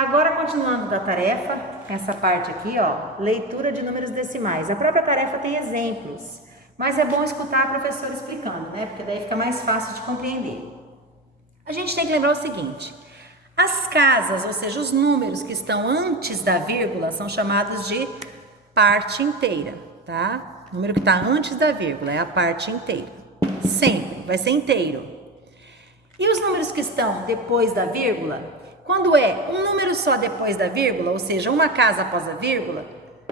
Agora, continuando da tarefa, essa parte aqui, ó, leitura de números decimais. A própria tarefa tem exemplos, mas é bom escutar a professora explicando, né? Porque daí fica mais fácil de compreender. A gente tem que lembrar o seguinte: as casas, ou seja, os números que estão antes da vírgula, são chamados de parte inteira, tá? O número que está antes da vírgula é a parte inteira. Sempre, vai ser inteiro. E os números que estão depois da vírgula, quando é um número só depois da vírgula, ou seja, uma casa após a vírgula,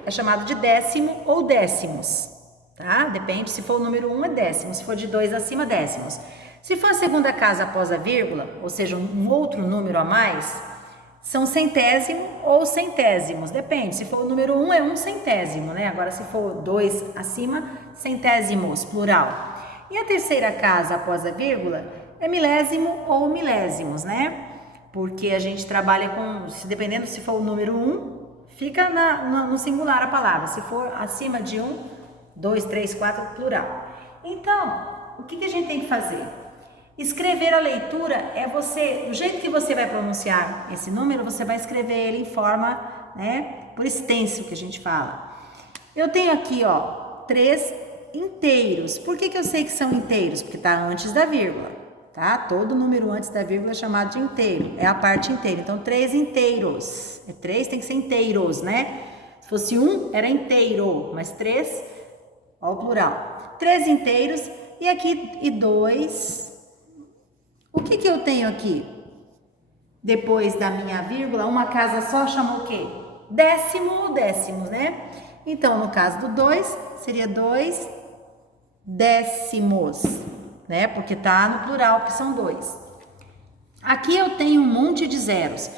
é chamado de décimo ou décimos, tá? Depende, se for o número 1 é décimo, se for de 2 acima, décimos. Se for a segunda casa após a vírgula, ou seja, um outro número a mais, são centésimo ou centésimos, depende. Se for o número 1 é um centésimo, né? Agora se for 2 acima, centésimos, plural. E a terceira casa após a vírgula é milésimo ou milésimos, né? Porque a gente trabalha com, dependendo se for o número 1, fica no singular a palavra. Se for acima de 1, 2, 3, 4, plural. Então, o que a gente tem que fazer? Escrever a leitura é você, do jeito que você vai pronunciar esse número, você vai escrever ele em forma, né, por extenso que a gente fala. Eu tenho aqui, ó, 3 inteiros. Por que eu sei que são inteiros? Porque tá antes da vírgula, tá? Todo número antes da vírgula é chamado de inteiro, é a parte inteira. Então, 3 inteiros. 3 tem que ser inteiros, né? Se fosse 1, era inteiro, mas 3, ó, o plural. 3 inteiros e aqui, e 2... O que eu tenho aqui? Depois da minha vírgula, uma casa só chama o quê? Décimo ou décimos, né? Então, no caso do 2, seria 2 décimos, né? Porque tá no plural, que são 2. Aqui eu tenho um monte de zeros.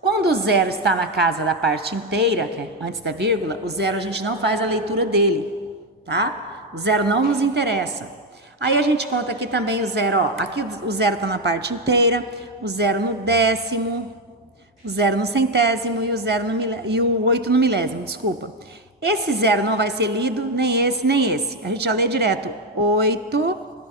Quando o zero está na casa da parte inteira, que é antes da vírgula, o zero a gente não faz a leitura dele, tá? O zero não nos interessa. Aí a gente conta aqui também o zero, ó. Aqui o zero tá na parte inteira, o zero no décimo, o zero no centésimo e o zero no e o 8 no milésimo, desculpa. Esse zero não vai ser lido, nem esse, nem esse. A gente já lê direto, 8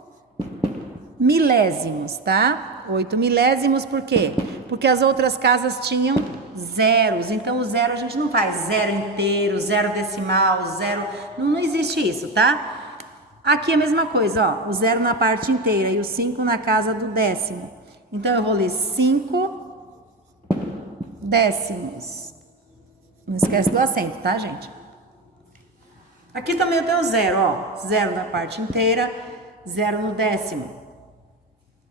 milésimos, tá? 8 milésimos, por quê? Porque as outras casas tinham zeros, então o zero a gente não faz zero inteiro, zero decimal, zero, não existe isso, tá? Aqui é a mesma coisa, ó, o zero na parte inteira e o 5 na casa do décimo. Então, eu vou ler 5 décimos. Não esquece do acento, tá, gente? Aqui também eu tenho zero, ó, zero na parte inteira, zero no décimo.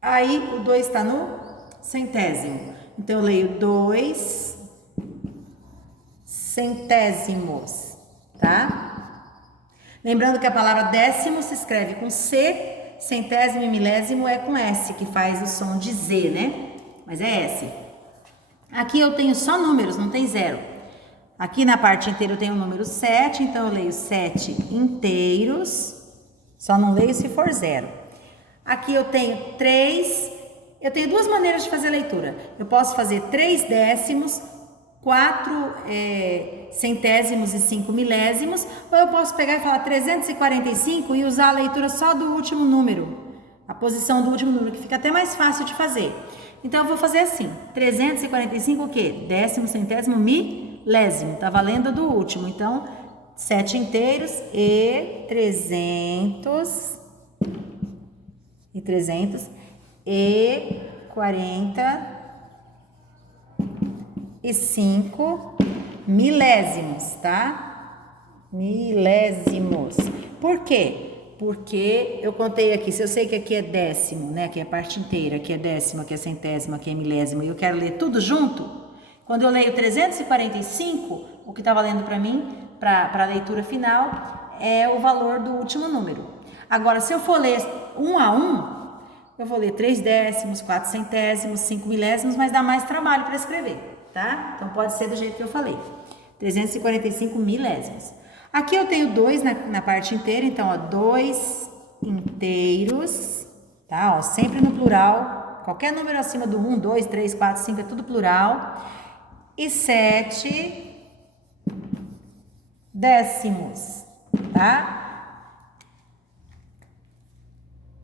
Aí, o 2 está no centésimo. Então, eu leio 2 centésimos, tá? Lembrando que a palavra décimo se escreve com C, centésimo e milésimo é com S, que faz o som de Z, né? Mas é S. Aqui eu tenho só números, não tem zero. Aqui na parte inteira eu tenho o número 7, então eu leio 7 inteiros, só não leio se for zero. Aqui eu tenho 3, eu tenho duas maneiras de fazer a leitura. Eu posso fazer 3 décimos, 4 centésimos e 5 milésimos, ou eu posso pegar e falar 345 e usar a leitura só do último número, a posição do último número, que fica até mais fácil de fazer. Então, eu vou fazer assim, 345 o quê? Décimo, centésimo, milésimo, tá valendo do último. Então, 7 inteiros e 300 e 45 milésimos, tá? Milésimos. Por quê? Porque eu contei aqui, se eu sei que aqui é décimo, né? Aqui é a parte inteira, aqui é décimo, aqui é centésimo, aqui é milésimo, e eu quero ler tudo junto, quando eu leio 345, o que está valendo para mim, para a leitura final, é o valor do último número. Agora, se eu for ler 1 a 1, eu vou ler 3 décimos, 4 centésimos, 5 milésimos, mas dá mais trabalho para escrever, tá? Então, pode ser do jeito que eu falei. 345 milésimos. Aqui eu tenho 2 na parte inteira, então, ó, 2 inteiros, tá? Ó, sempre no plural. Qualquer número acima do 1, 2, 3, 4, 5, é tudo plural. E 7 décimos, tá?